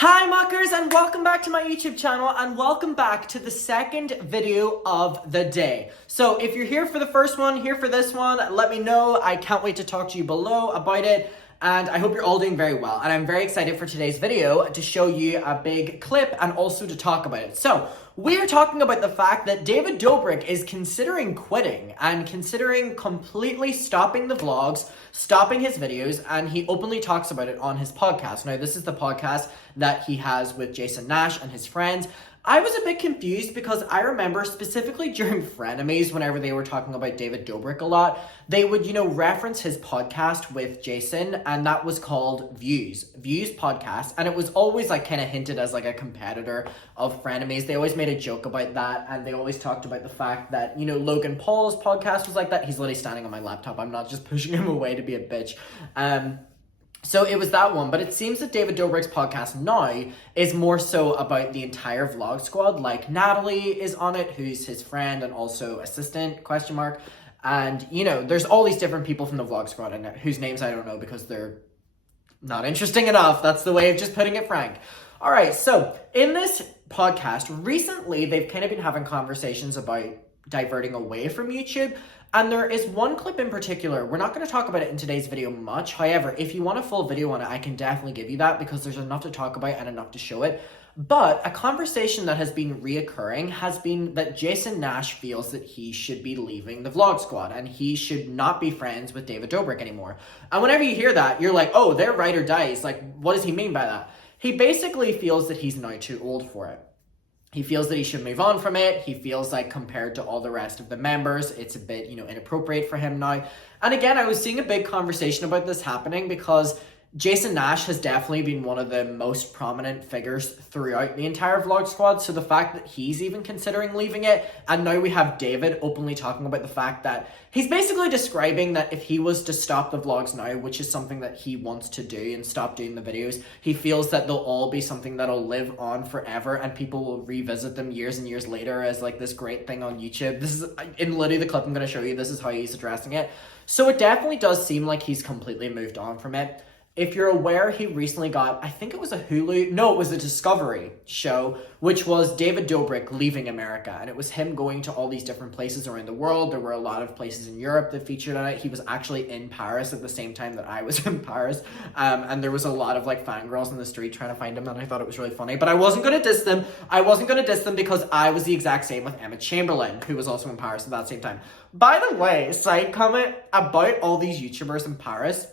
Hi muckers, and welcome back to my YouTube channel, and welcome back to the second video of the day. So if you're here for the first one, here for this one, let me know. I can't wait to talk to you below about it, and I hope you're all doing very well. And I'm very excited for today's video to show you a big clip and also to talk about it. So we're talking about the fact that David Dobrik is considering quitting and considering completely stopping the vlogs, stopping his videos, and he openly talks about it on his podcast. Now, this is the podcast that he has with Jason Nash and his friends. I was a bit confused because I remember specifically during Frenemies, whenever they were talking about David Dobrik a lot, they would, reference his podcast with Jason, and that was called Views Podcast, and it was always kind of hinted as a competitor of Frenemies. They always made a joke about that, and they always talked about the fact that, Logan Paul's podcast was like that. He's literally standing on my laptop. I'm not just pushing him away to be a bitch. So it was that one, but it seems that David Dobrik's podcast now is more so about the entire vlog squad. Like Natalie is on it, who's his friend and also assistant, ? And, there's all these different people from the vlog squad and whose names I don't know because they're not interesting enough. That's the way of just putting it frank. All right, so in this podcast, recently they've kind of been having conversations about diverting away from YouTube. And there is one clip in particular. We're not going to talk about it in today's video much. However, if you want a full video on it, I can definitely give you that because there's enough to talk about and enough to show it. But a conversation that has been reoccurring has been that Jason Nash feels that he should be leaving the vlog squad and he should not be friends with David Dobrik anymore. And whenever you hear that, you're like, oh, they're ride or dies. What does he mean by that? He basically feels that he's now too old for it. He feels that he should move on from it. He feels like compared to all the rest of the members, it's a bit, inappropriate for him now. And again, I was seeing a big conversation about this happening because Jason Nash has definitely been one of the most prominent figures throughout the entire vlog squad. So the fact that he's even considering leaving it, and now we have David openly talking about the fact that he's basically describing that if he was to stop the vlogs now, which is something that he wants to do and stop doing the videos, he feels that they'll all be something that'll live on forever and people will revisit them years and years later as this great thing on YouTube. This is in literally the clip I'm going to show you. This is how he's addressing it. So it definitely does seem like he's completely moved on from it. If you're aware, he recently got, I think it was a Hulu, no, it was a Discovery show, which was David Dobrik leaving America. And it was him going to all these different places around the world. There were a lot of places in Europe that featured on it. He was actually in Paris at the same time that I was in Paris. And there was a lot of fangirls in the street trying to find him. And I thought it was really funny. But I wasn't going to diss them. I wasn't going to diss them because I was the exact same with Emma Chamberlain, who was also in Paris at that same time. By the way, side comment about all these YouTubers in Paris.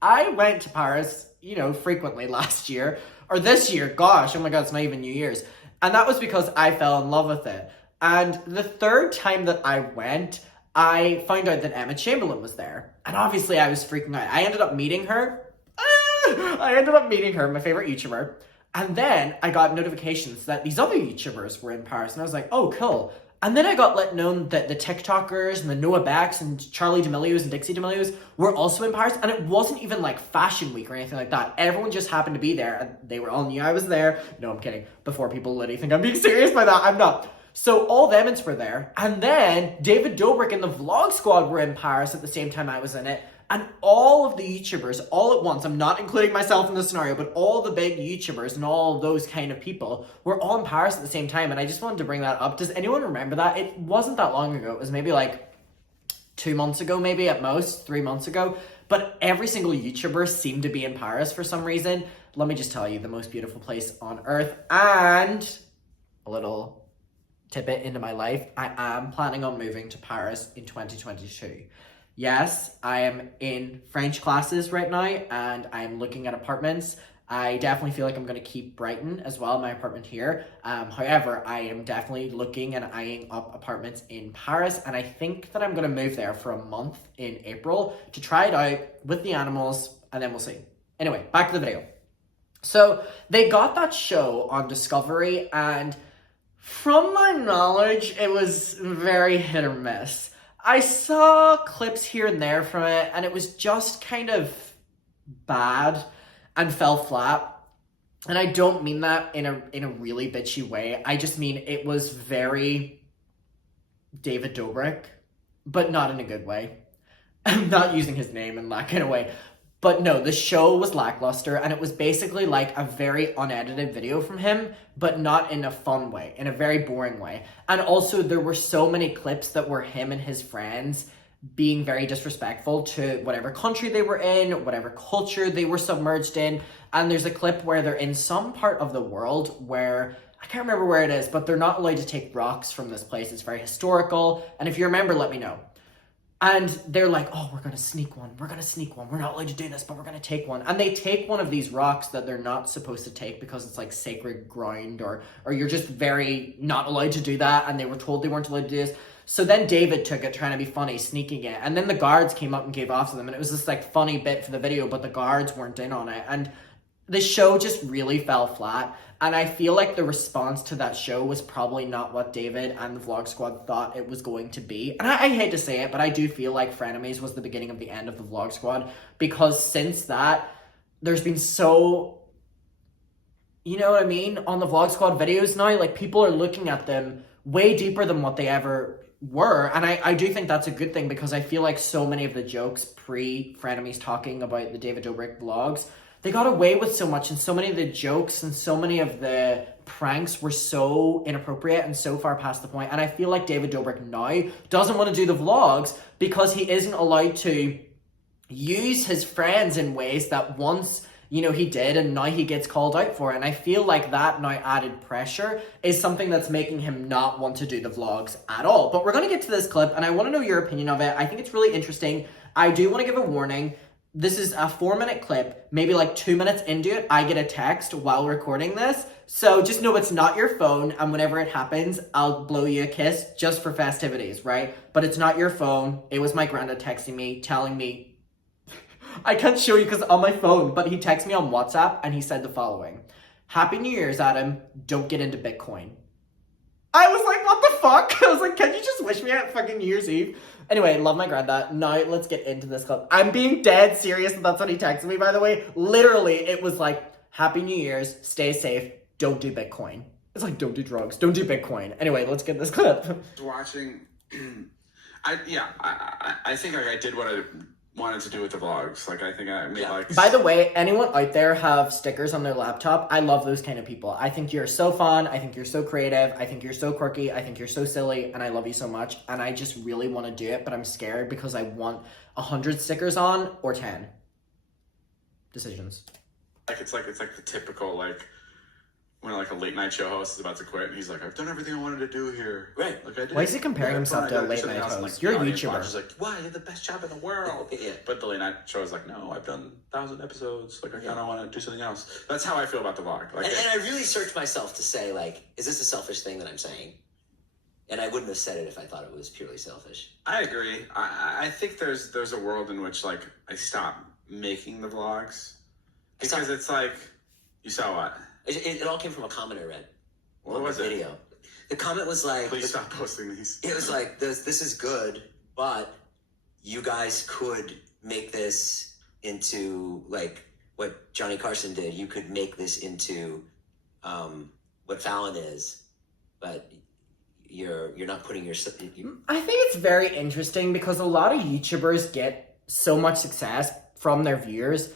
I went to Paris, frequently last year, or this year, gosh, oh my god, it's not even New Year's. And that was because I fell in love with it. And the third time that I went, I found out that Emma Chamberlain was there. And obviously I was freaking out. I ended up meeting her. My favorite YouTuber. And then I got notifications that these other YouTubers were in Paris. And I was like, oh, cool. And then I got let known that the TikTokers and the Noah Becks and Charlie D'Amelio's and Dixie D'Amelio's were also in Paris. And it wasn't even Fashion Week or anything like that. Everyone just happened to be there and they were all knew I was there. No, I'm kidding. Before people literally think I'm being serious by that, I'm not. So all them were there. And then David Dobrik and the Vlog Squad were in Paris at the same time I was in it. And all of the YouTubers, all at once, I'm not including myself in this scenario, but all the big YouTubers and all those kind of people were all in Paris at the same time. And I just wanted to bring that up. Does anyone remember that? It wasn't that long ago. It was maybe 2 months ago, maybe at most, 3 months ago. But every single YouTuber seemed to be in Paris for some reason. Let me just tell you, the most beautiful place on earth. And a little tidbit into my life, I am planning on moving to Paris in 2022. Yes, I am in French classes right now and I'm looking at apartments. I definitely feel like I'm going to keep Brighton as well, my apartment here. However, I am definitely looking and eyeing up apartments in Paris, and I think that I'm going to move there for a month in April to try it out with the animals, and then we'll see. Anyway, back to the video. So they got that show on Discovery, and from my knowledge, it was very hit or miss. I saw clips here and there from it, and it was just kind of bad and fell flat. And I don't mean that in a really bitchy way. I just mean it was very David Dobrik, but not in a good way. I'm not using his name in that kind of way. But no, the show was lackluster, and it was basically like a very unedited video from him, but not in a fun way, in a very boring way. And also, there were so many clips that were him and his friends being very disrespectful to whatever country they were in, whatever culture they were submerged in. And there's a clip where they're in some part of the world where, I can't remember where it is, but they're not allowed to take rocks from this place. It's very historical. And if you remember, let me know. And they're like, oh, we're going to sneak one. We're going to sneak one. We're not allowed to do this, but we're going to take one. And they take one of these rocks that they're not supposed to take because it's like sacred ground, or you're just very not allowed to do that. And they were told they weren't allowed to do this. So then David took it, trying to be funny, sneaking it. And then the guards came up and gave off to them. And it was this like funny bit for the video, but the guards weren't in on it. And the show just really fell flat. And I feel like the response to that show was probably not what David and the Vlog Squad thought it was going to be. And I hate to say it, but I do feel like Frenemies was the beginning of the end of the Vlog Squad. Because since that, there's been so... You know what I mean? On the Vlog Squad videos now, like, people are looking at them way deeper than what they ever were. And I do think that's a good thing, because I feel like so many of the jokes pre-Frenemies talking about the David Dobrik vlogs, they got away with so much, and so many of the jokes and so many of the pranks were so inappropriate and so far past the point. And I feel like David Dobrik now doesn't want to do the vlogs because he isn't allowed to use his friends in ways that once, you know, he did, and now he gets called out for it. And I feel like that now added pressure is something that's making him not want to do the vlogs at all. But we're going to get to this clip, and I want to know your opinion of it. I think it's really interesting. I do want to give a warning. This is a 4-minute clip. Maybe like 2 minutes into it, I get a text while recording this. So just know it's not your phone, and whenever it happens, I'll blow you a kiss just for festivities, right? But it's not your phone. It was my granddad texting me, telling me, I can't show you because on my phone, but he texted me on WhatsApp and he said the following: Happy New Year's, Adam. Don't get into Bitcoin. I was like, what the fuck? I was like, can you just wish me at fucking New Year's Eve? Anyway, love my granddad. Now let's get into this clip. I'm being dead serious, and that's what he texted me, by the way. Literally, it was like, Happy New Year's, stay safe, don't do Bitcoin. It's like, don't do drugs, don't do Bitcoin. Anyway, let's get this clip. Watching, I think like I did what I wanted to do with the vlogs. Like, I think I made like... By the way, anyone out there have stickers on their laptop? I love those kind of people. I think you're so fun. I think you're so creative. I think you're so quirky. I think you're so silly, and I love you so much. And I just really want to do it, but I'm scared because I want 100 stickers on or 10. Decisions. Like, it's like the typical, like, when like a late night show host is about to quit and he's like, I've done everything I wanted to do here. Right. Like, I did. Why is he comparing himself to a late night host? Like, You're a YouTuber. He's like, wow, you're the best job in the world. Yeah. But the late night show is like, no, I've done 1,000 episodes. Like, I kind of want to do something else. That's how I feel about the vlog. Like, and I really searched myself to say, like, is this a selfish thing that I'm saying? And I wouldn't have said it if I thought it was purely selfish. I agree. I think there's a world in which, like, I stop making the vlogs. Because it's like, you saw what? It all came from a comment I read. What was it? Video. The comment was like, please stop posting these. It was like, this is good, but you guys could make this into like what Johnny Carson did. You could make this into what Fallon is, but you're not putting your... I think it's very interesting because a lot of YouTubers get so much success from their viewers,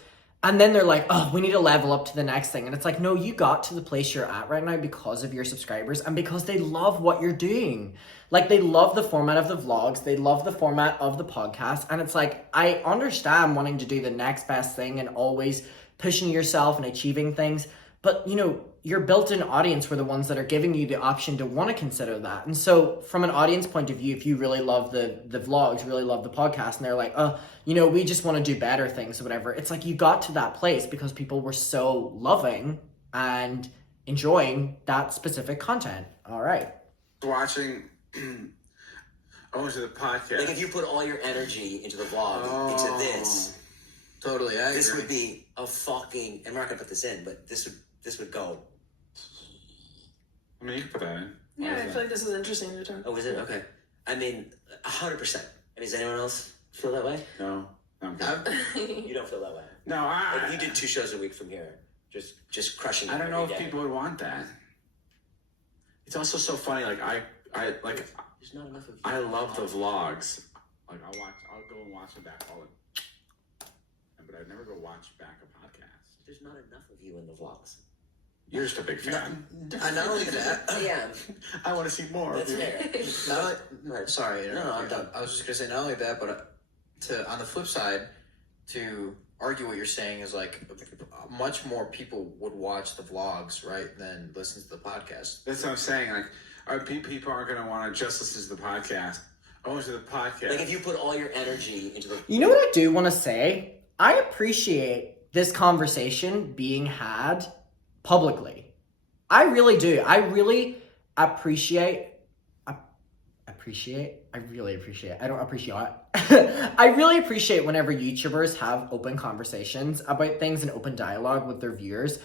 and then they're like, oh, we need to level up to the next thing. And it's like, no, you got to the place you're at right now because of your subscribers and because they love what you're doing. Like, they love the format of the vlogs. They love the format of the podcast. And it's like, I understand wanting to do the next best thing and always pushing yourself and achieving things. But, you know, your built-in audience were the ones that are giving you the option to want to consider that. And so from an audience point of view, if you really love the vlogs, really love the podcast, and they're like, oh, you know, we just want to do better things or whatever. It's like you got to that place because people were so loving and enjoying that specific content. All right. Watching... to the podcast. Like, if you put all your energy into the vlog, into this... Totally, I agree. This would be a fucking... And we're not going to put this in, but this would go... I mean, you can put that in. Yeah, I feel like this is interesting to talk. Oh, is it? Okay. I mean, 100%. I mean, does anyone else feel that way? No. I'm good. You don't feel that way? No, Like, you did 2 shows a week from here. Just crushing it. I don't know if every day. people would want that. It's also so funny, like, There's not enough of you. I love the vlogs. Like, I'll go and watch them back all the but I'd never go watch back a podcast. There's not enough of you in the vlogs. You're just a big fan. Not only that, I am. I want to see more. That's fair. Sorry. No, I'm done. I was just gonna say not only that, but on the flip side, to argue what you're saying is like much more people would watch the vlogs, right, than listen to the podcast. That's what I'm saying. Like, people aren't gonna want to just listen to the podcast. Oh, to the podcast. Like if you put all your energy into the. You know what I do want to say? I appreciate this conversation being had publicly. I really do. I really appreciate. I really appreciate. I don't appreciate. I really appreciate whenever YouTubers have open conversations about things and open dialogue with their viewers.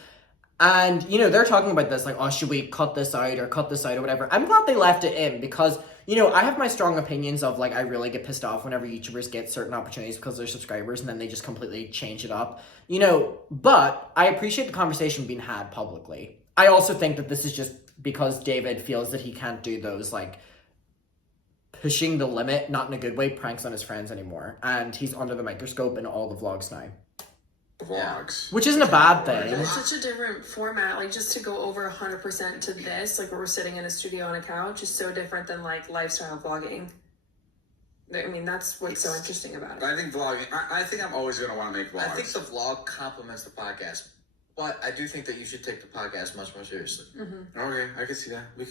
And, you know, they're talking about this, like, oh, should we cut this out or whatever. I'm glad they left it in because, you know, I have my strong opinions of, like, I really get pissed off whenever YouTubers get certain opportunities because they're subscribers and then they just completely change it up, you know, but I appreciate the conversation being had publicly. I also think that this is just because David feels that he can't do those, like, pushing the limit, not in a good way, pranks on his friends anymore. And he's under the microscope in all the vlogs now. Vlogs. Which isn't a bad thing. But it's such a different format. Like, just to go over 100% to this, like, where we're sitting in a studio on a couch, is so different than, like, lifestyle vlogging. I mean, that's what's so interesting about it. I think vlogging, I think I'm always going to want to make vlogs. I think the vlog complements the podcast, but I do think that you should take the podcast much more seriously. Mm-hmm. Okay, I can see that. We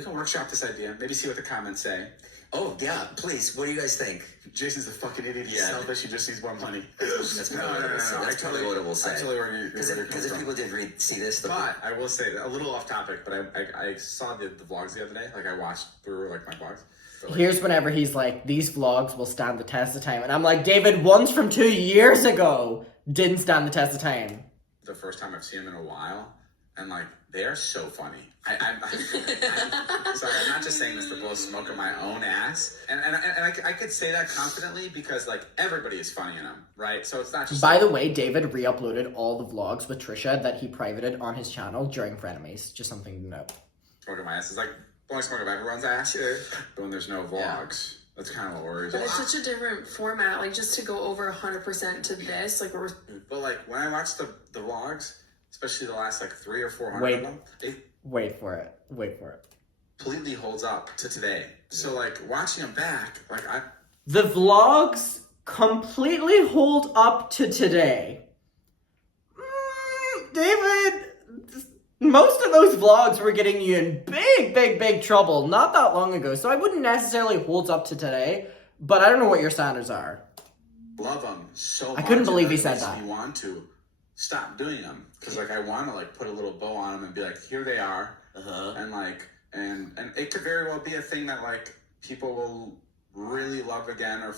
can workshop this idea. Maybe see what the comments say. Oh yeah, please. What do you guys think? Jason's a fucking idiot. He's Yeah. selfish. He just needs more money. That's probably what it was. That's probably what it will say. I totally where you're Because coming if from. people did see this, But I will say, a little off topic, but I saw the vlogs the other day. Like, I watched through, like, my vlogs. So, like, Here's whenever he's like, these vlogs will stand the test of time. And I'm like, David, ones from 2 years ago didn't stand the test of time. the first time I've seen them in a while, and, like, they are so funny. I'm sorry, I'm not just saying this to blow smoke up my own ass. And I could say that confidently because, like, everybody is funny in them, right? So it's not just... By the way, David re-uploaded all the vlogs with Trisha that he privated on his channel during Frenemies. Just something to note. Smoke up my ass is like blowing smoke up everyone's ass. Sure. But when there's no vlogs, that's kind of what worries me. But it's such a different format. Like, just to go over 100% to this, like, we're... But, like, when I watch the vlogs, especially the last, like, 300 or 400 Wait. of them, it Wait for it. completely holds up to today. So, like, watching them back, like, The vlogs completely hold up to today. David, most of those vlogs were getting you in big trouble not that long ago, so I wouldn't necessarily hold up to today, but I don't know what your standards are. love them so much. I couldn't believe he it said makes that. me want to stop doing them because, like, I want to, like, put a little bow on them and be like, here they are, and, like, and it could very well be a thing that, like, people will really love again or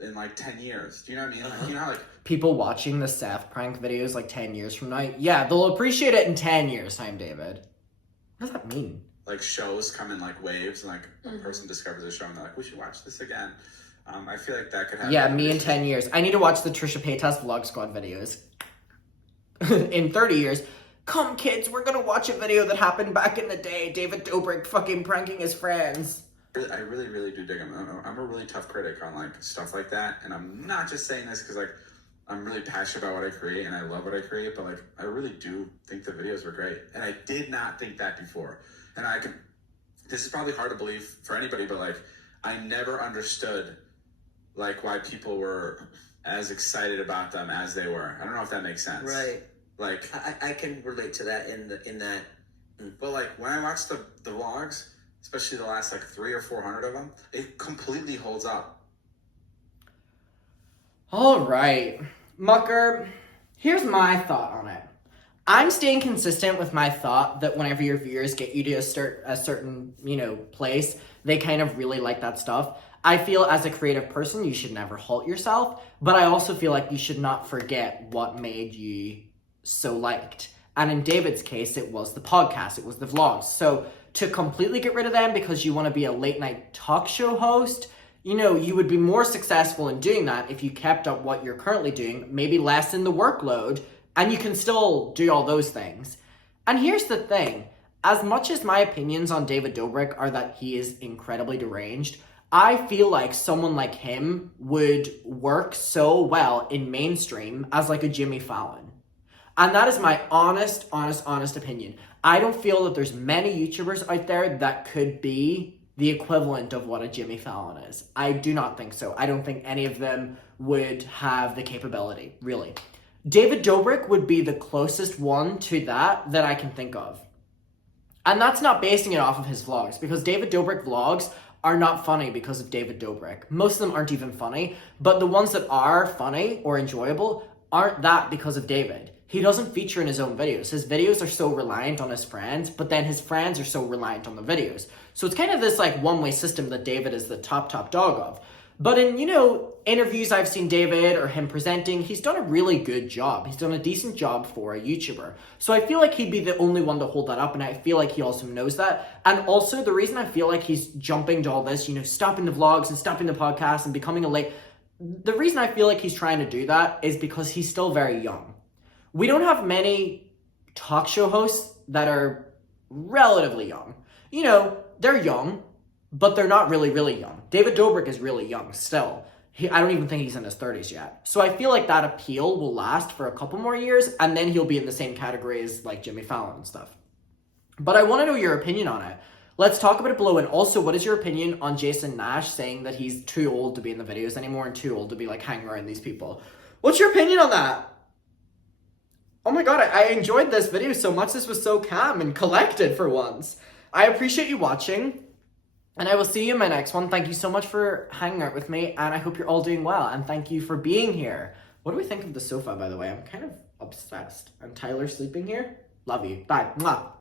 in, like, 10 years. Do you know what I mean? Like, you know how, like, People watching the Seth prank videos like 10 years from now, yeah, they'll appreciate it in 10 years time, David. What does that mean? like shows come in, like, waves, and, like, a person discovers a show and they're like, we should watch this again. I feel like that could happen. Yeah, me in 10 years. I need to watch the Trisha Paytas Vlog Squad videos. In 30 years, come kids, we're gonna watch a video that happened back in the day. David Dobrik fucking pranking his friends. I really do dig them. I'm a really tough critic on, like, stuff like that, and I'm not just saying this because, like, I'm really passionate about what I create and I love what I create, but, like, I really do think the videos were great, and I did not think that before. And this is probably hard to believe for anybody, but, like, I never understood, like, why people were as excited about them as they were. I don't know if that makes sense. Right. Like, I can relate to that in that. but, like, when I watch the vlogs, especially the last, like, 300 or 400 of them, it completely holds up. All right, Mucker, here's my thought on it. I'm staying consistent with my thought that whenever your viewers get you to a certain, you know, place, they kind of really like that stuff. I feel as a creative person, you should never halt yourself, but I also feel like you should not forget what made you so liked. And in David's case, it was the podcast, it was the vlogs. So to completely get rid of them because you want to be a late night talk show host, you know, you would be more successful in doing that if you kept up what you're currently doing, maybe lessen the workload, and you can still do all those things. And here's the thing, as much as my opinions on David Dobrik are that he is incredibly deranged, I feel like someone like him would work so well in mainstream as like a Jimmy Fallon. And that is my honest opinion. I don't feel that there's many YouTubers out there that could be the equivalent of what a Jimmy Fallon is. I do not think so. I don't think any of them would have the capability, really. David Dobrik would be the closest one to that I can think of. And that's not basing it off of his vlogs, because David Dobrik vlogs are not funny because of David Dobrik. Most of them aren't even funny, but the ones that are funny or enjoyable aren't that because of David. He doesn't feature in his own videos. His videos are so reliant on his friends, but then his friends are so reliant on the videos. So it's kind of this like one-way system that David is the top dog of. But in, interviews I've seen David or him presenting, he's done a really good job. He's done a decent job for a YouTuber. So I feel like he'd be the only one to hold that up, and I feel like he also knows that. And also, the reason I feel like he's jumping to all this, stopping the vlogs and stopping the podcast and becoming the reason I feel like he's trying to do that is because he's still very young. We don't have many talk show hosts that are relatively young. They're young, but they're not really young. David Dobrik is really young still. I don't even think he's in his 30s yet. So I feel like that appeal will last for a couple more years, and then he'll be in the same category as like Jimmy Fallon and stuff. But I want to know your opinion on it. Let's talk about it below. And also, what is your opinion on Jason Nash saying that he's too old to be in the videos anymore and too old to be like hanging around these people? What's your opinion on that? Oh my god, I enjoyed this video so much. This was so calm and collected for once. I appreciate you watching, and I will see you in my next one. Thank you so much for hanging out with me, and I hope you're all doing well, and thank you for being here. What do we think of the sofa, by the way? I'm kind of obsessed. And Tyler sleeping here? Love you. Bye. Mwah.